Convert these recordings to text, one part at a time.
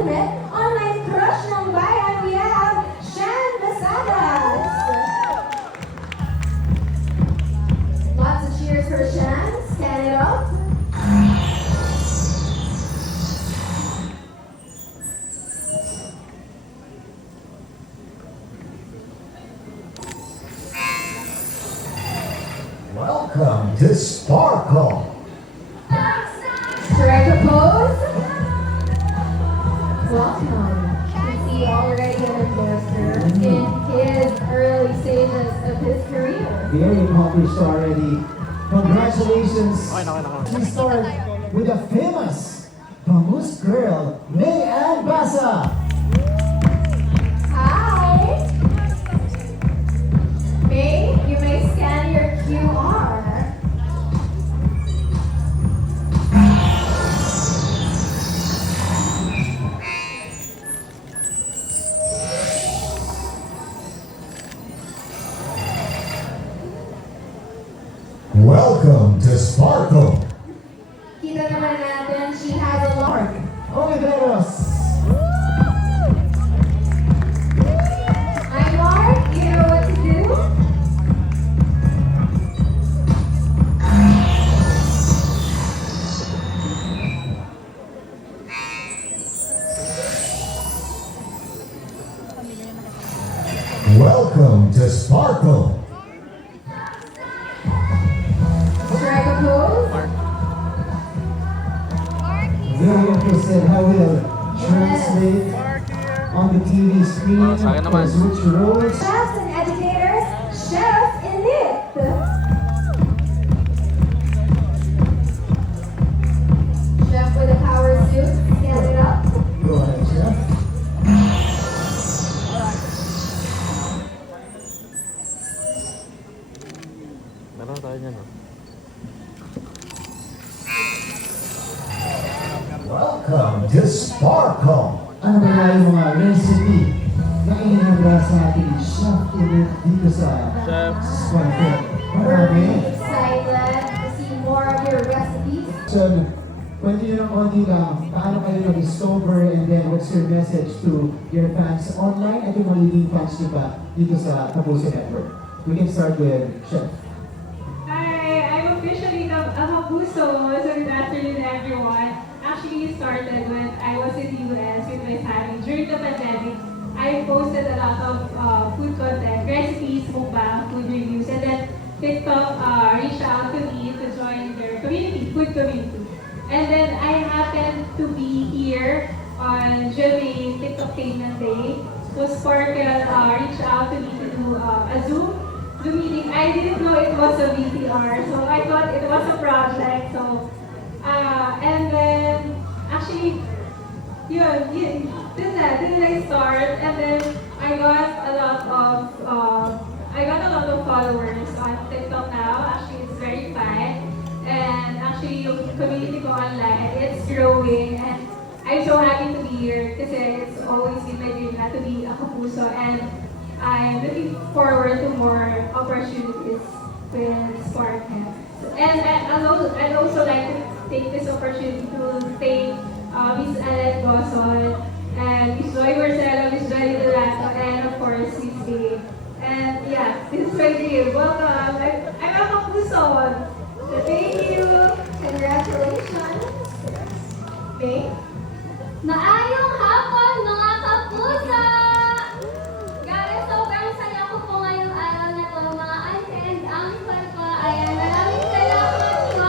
Online crush ng bayan, we have Shan Basadas. Lots of cheers for Shan. Stand it up. Welcome to Sparkle. Correct pose. Welcome. You can see already an endorser in his early stages of his career. Very accomplished already. Congratulations. We start with a famous Bangus girl, May Ann Basa. Hi. May, you may scan your QR. Welcome to Sparkle. Kita naman natin, she has a lot. Oliveros. Hi, Mark. You know what to do? Welcome to Sparkle. Strike a pose. Very interested how will translate on the TV screen Sayang naman. as which roles. Chefs and educators, Chef Elite. Chef with a power suit, stand it up. Go ahead, Chef. Meron tayo niyan, no? Welcome to Sparkle. Ano ba nga yung mga recipe na inihanda sa ating chef Elite dito sa Chef. Sparkle? We're Marami. really excited to see more of your recipes. So, pwede nyo ng konti lang, paano kayo nag-discover and then what's your message to your fans online at yung magiging fans nyo pa dito sa Kapuso Network? We can start with Chef. Hi, I'm officially a Kapuso, so good afternoon everyone. Actually, it started when I was in the US with my family. During the pandemic, I posted a lot of food content, recipes, mukbang, food reviews, and then TikTok reached out to me to join their community, food community. And then I happened to be here on during TikTok Payment Day. So Sparkle reached out to me to do a Zoom meeting. I didn't know it was a VTR, so I thought it was a project. So, and then actually, then I start, and then I got a lot of followers on TikTok now. Actually, it's very fun, and actually, yung community ko online, it's growing, and I'm so happy to be here because it's always been my dream to be a Kapuso, and I'm looking forward to more opportunities with Sparkle. And I'd also like to take this opportunity to thank Miss Alette Boson, and Miss Joy Marcelo, Miss Joy Dolato, and of course Miss Dave. And yeah, this is my dream. Welcome. I'm a Kapuson. So thank you. Congratulations. May? Maayong hapon mga kapuso! Guys, sobrang saya ko po ngayong araw na to mga auntie and uncle ko. Ayan, maraming salamat po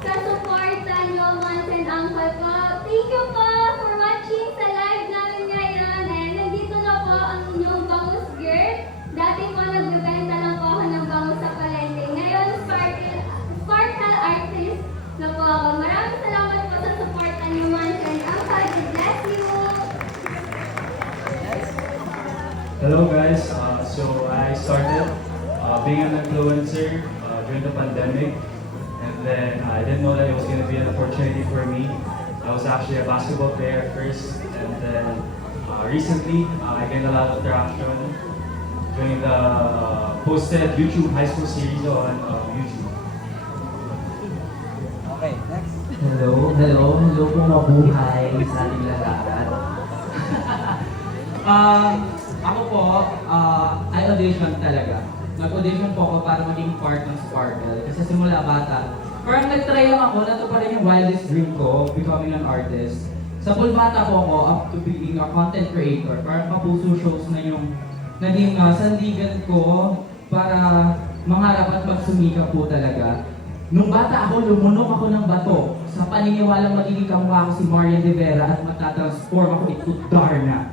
sa suporta nyo, auntie and uncle ko. Thank you po for watching sa live namin ngayon. And nandito na po ang inyong bangus girl. Dati po nagbibenta lang po ako ng bangus sa palengke. Ngayon, Sparkle artist na po ako. Maraming salamat po sa suporta nyo, auntie and uncle. God bless you! Hello guys, so I started being an influencer during the pandemic, and then I didn't know that it was going to be an opportunity for me. I was actually a basketball player first, and then recently I gained a lot of traction during the posted YouTube high school series on YouTube. Hello po mabuhay sa ating lahat. Ako po, I audition talaga. Nag-audition po ako para maging part ng Sparkle. Kasi simula bata, parang nag-try lang ako, na to pa rin yung wildest dream ko, becoming an artist. Sa Bulbata po ako, up to being a content creator. Parang kapuso shows na yung naging sandigan ko para mangarap at magsumika po talaga. Nung bata ako, lumunok ako ng bato sa paniniwalang magiging kamukha ko si Marian Rivera at matatransform ako into Darna.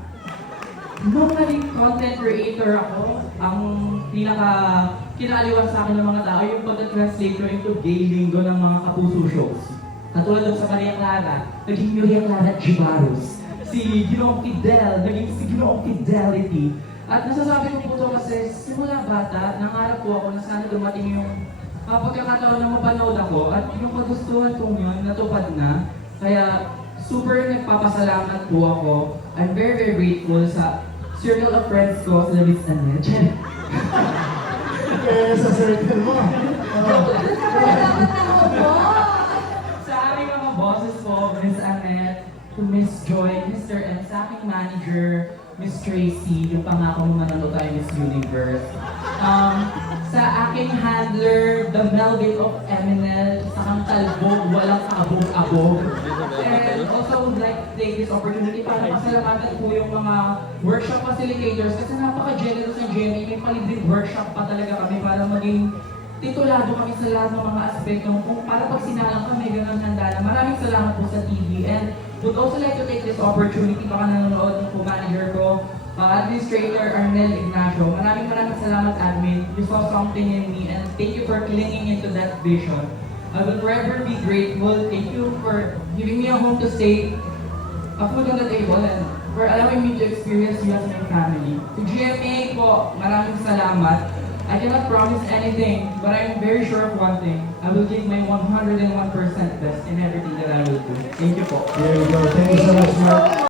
Nung naging content creator ako, ang pinaka kinaliwan sa akin ng mga tao yung pag-translate ko into gay lingo ng mga kapuso shows. Katulad dun sa Maria Clara, naging Maria Clara Gibaros. Si Ginoong Fidel, naging si Ginoong Fidelity. At nasasabi ko po ito kasi simula bata, nangarap po ako na sana dumating yung pagkakataon na mapanood ako at yung kagustuhan kong yun, natupad na. Kaya super nagpapasalamat po ako. I'm very, very grateful sa circle of friends ko, sila Miss Annette. Eh, sa circle mo. Sa aming mga bosses po, Miss Annette, to Miss Joy, Mr. M, sa aking manager, Miss Tracy, yung pangako mo mananood tayo Miss Universe. Sa aking handler, the Melvin of Eminel, sa kang talbog, walang kabog-abog. And also would like to take this opportunity para pasalamatan po yung mga workshop facilitators kasi napaka-generous ng GMA, may palibreng workshop pa talaga kami para maging titulado kami sa lahat ng mga aspekto kung para pag sinalang kami, ganun handa na. Maraming salamat po sa TV and would also like to take this opportunity, baka nanonood ng po manager ko, Administrator Arnel Ignacio. Maraming salamat admin. You saw something in me and thank you for clinging into that vision. I will forever be grateful. Thank you for giving me a home to stay, a food on the table, and for allowing me to experience you as my family. To GMA po, maraming salamat. I cannot promise anything, but I'm very sure of one thing. I will give my 101% best in everything that I will do. Thank you po. There you go. Thank you so much, Mark.